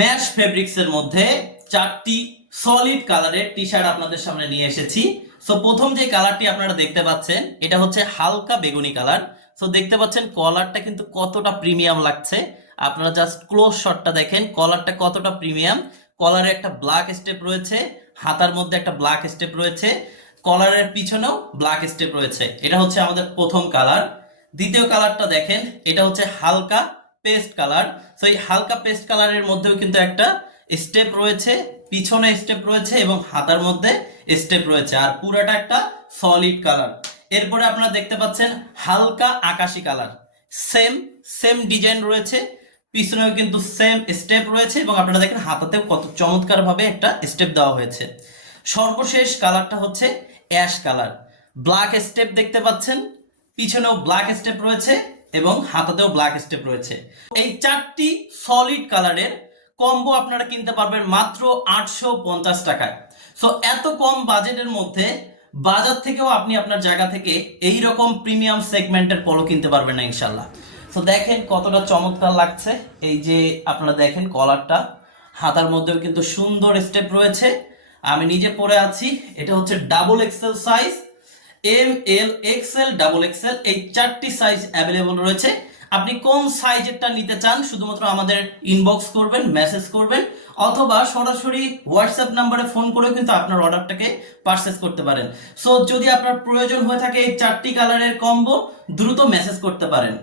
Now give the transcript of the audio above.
Mash fabrics এর মধ্যে চারটি সলিড কালারের টি শার্ট আপনাদের সামনে নিয়ে এসেছি। সো প্রথম যে কালারটি আপনারা দেখতে পাচ্ছেন, এটা হচ্ছে হালকা বেগুনি কালার সো দেখতে পাচ্ছেন কলারটা কিন্তু কতটা প্রিমিয়াম লাগছে। আপনারা জাস্ট ক্লোজ শটটা দেখেন কলারটা কতটা প্রিমিয়াম কলারে একটা ব্ল্যাক স্টেপ রয়েছে, হাতার মধ্যে একটা ব্ল্যাক স্টেপ রয়েছে কলারের পিছনেও ব্ল্যাক স্টেপ রয়েছে। এটা হচ্ছে আমাদের প্রথম কালার দ্বিতীয় কালারটা দেখেন, এটা হচ্ছে হালকা পেস্ট কালার তো এই হালকা পেস্ট কালারের মধ্যেও কিন্তু একটা স্টেপ রয়েছে, পিছনে স্টেপ রয়েছে এবং হাতার মধ্যে স্টেপ রয়েছে। আর পুরোটা একটা সলিড কালার এরপরে আপনারা দেখতে পাচ্ছেন হালকা আকাশি কালার সেম সেম ডিজাইন রয়েছে। পিছনেও কিন্তু সেম স্টেপ রয়েছে এবং আপনারা দেখেন হাতাতেও কত চমৎকার ভাবে একটা স্টেপ দেওয়া হয়েছে। সর্বশেষ কালারটা হচ্ছে অ্যাশ কালার ব্ল্যাক স্টেপ দেখতে পাচ্ছেন। পিছনেও ব্ল্যাক স্টেপ রয়েছে। এবং হাতাতেও ব্ল্যাক স্টেপ রয়েছে। এই চারটি সলিড কালারের কম্বো আপনারা কিনতে পারবেন মাত্র আটশো পঞ্চাশ টাকায়। সো এত কম বাজেটের মধ্যে বাজার থেকেও আপনি আপনার জায়গা থেকে এই রকম প্রিমিয়াম সেগমেন্টের পলো কিনতে পারবেন না ইনশাল্লাহ তো দেখেন কতটা চমৎকার লাগছে। এই যে আপনারা দেখেন কলারটা হাতার মধ্যেও কিন্তু সুন্দর স্টেপ রয়েছে। আমি নিজে পরে আছি। এটা হচ্ছে double XL size M L XL double XL এই চারটি সাইজ অ্যাভেলেবল রয়েছে। আপনি কোন সাইজেরটা নিতে চান, শুধুমাত্র আমাদের ইনবক্স করবেন মেসেজ করবেন, অথবা সরাসরি হোয়াটসঅ্যাপ নাম্বারে ফোন করেও কিন্তু আপনার অর্ডারটাকে পারচেস করতে পারেন। সো যদি আপনার প্রয়োজন হয়ে থাকে এই চারটি কালারের কম্বো দ্রুত মেসেজ করতে পারেন।